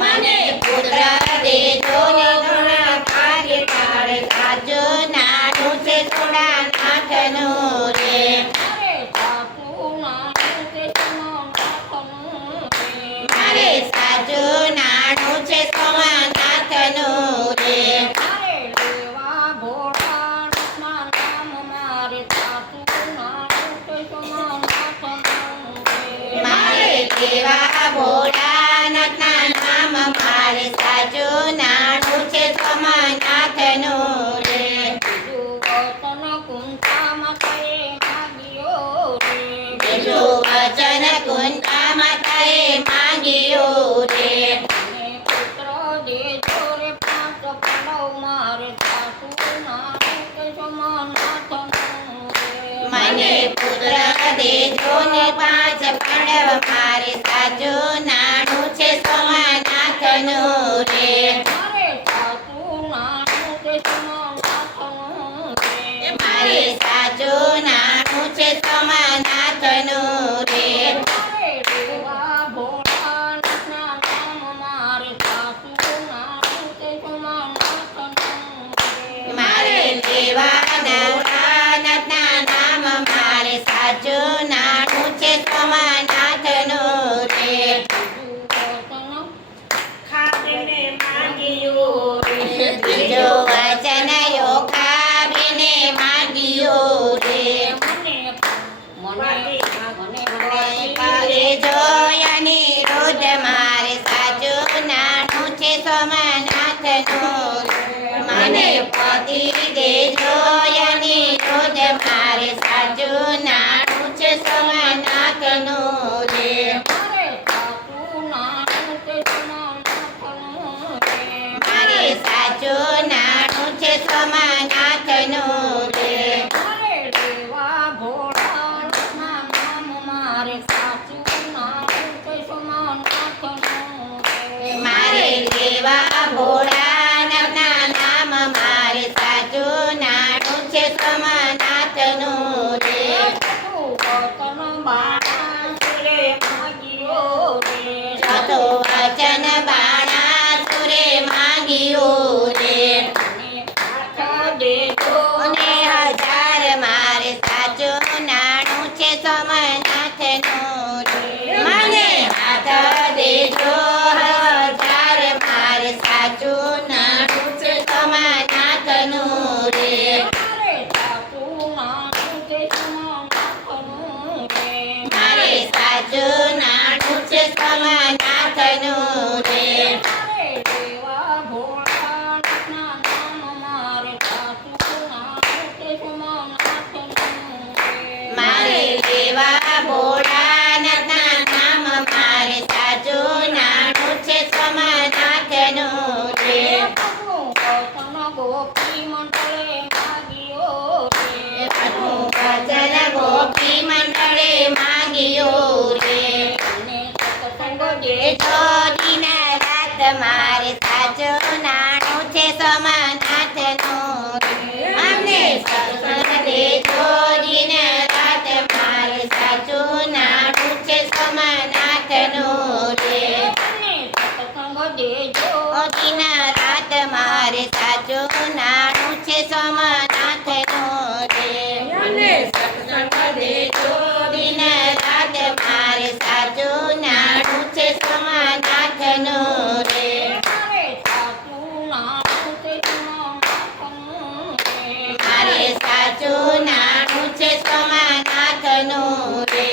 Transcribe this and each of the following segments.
મને પુત્ર દેજો ને ઘણા કાર્ય તારે સાચું નાનું છે થોડા નાથનું રે મારે સાચું નાનું છે સોમનાથનું રે મારે દેવા ભોળાનાથના નામ મારે સાચું નાનું છે સોમનાથનું રે બીજું વચન કુંતા માતાએ માંગ્યું રે મને પુત્ર દેજો ને 5 પાંડવ મારે સાચું નાનું છે સોમનાથનું રે મારે સાચું નાનું છે સોમનાથનું રે મારે દેવાના ભોળાનાથના નામ મારે સાચું નાનું છે સોમનાથનું રે બીજો વચન યોગાવીને માંગ્યું રે કરે જોયાની રોજ મારે સાચું નાનું છે સોમનાથનું મને પતિ દેજો યાની રોજ મારે સાચું નાનું છે સોમનાથનું રે મારે સાચું નાનું છે સોમનાથનું રે મારે દેવા ભોળાનાથના નામ મારે સાચું નાનું છે સોમનાથનું રે ચોથું વચન બાણાસુરે માંગ્યું રે અને 1000 મારે સાચું નાનું છે સોમનાથનું રે મને હાથ દેજો 1000 મારે સાચું નાનું છે સોમનાથનું રે મારે સાચું નાનું છે સોમનાથનું રે મારે દેવા ભોળાનાથના નામ મારે સાચું નાનું છે સોમનાથનું રે વચન ગોપી મંડળે માંગ્યું રે દેજો દિન રાત મારે સાચું નાનું છે સોમનાથનું અમને સત્સંગ દેજો દિન રાત મારે સાચું નાનું છે સોમનાથનું રે દિન રાત મારે સાચું નાનું છે સોમનાથનું રે સત્સંગ દેજો દિન રાત મારે સાચું નાનું છે સોમનાથનું રે મારે સાચું નાનું છે સોમનાથનું રે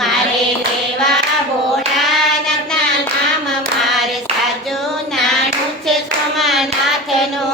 મારે દેવા ભોળાનાથના નામ મારે સાચું નાનું છે સોમનાથનું